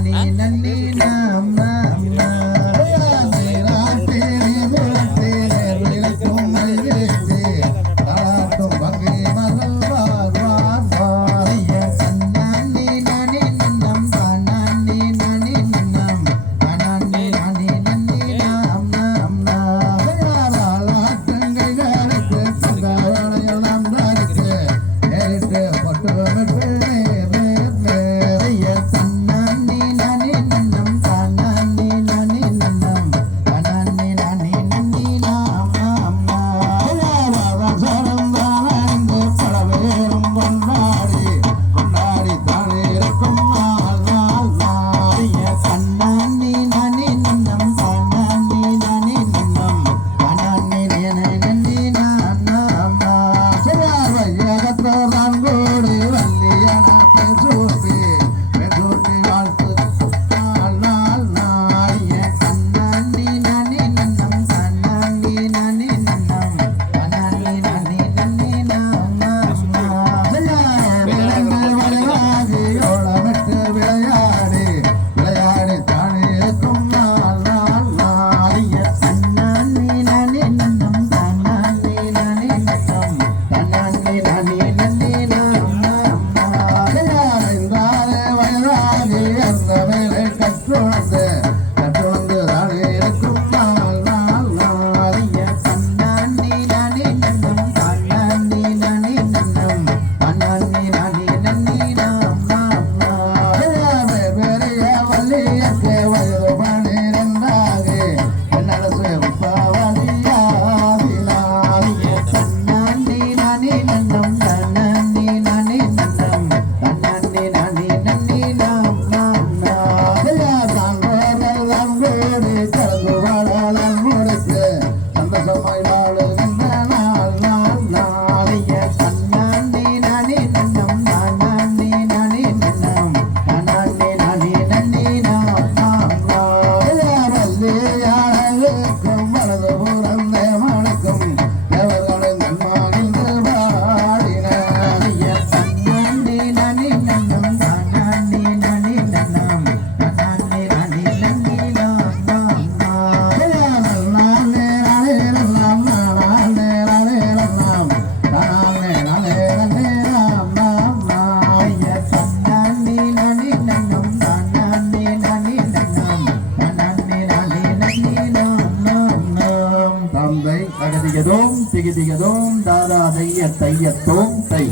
ね何 தந்தை தகதிகதோம் திகதிகதோம் தாதா தைய தையத்தோம் தை.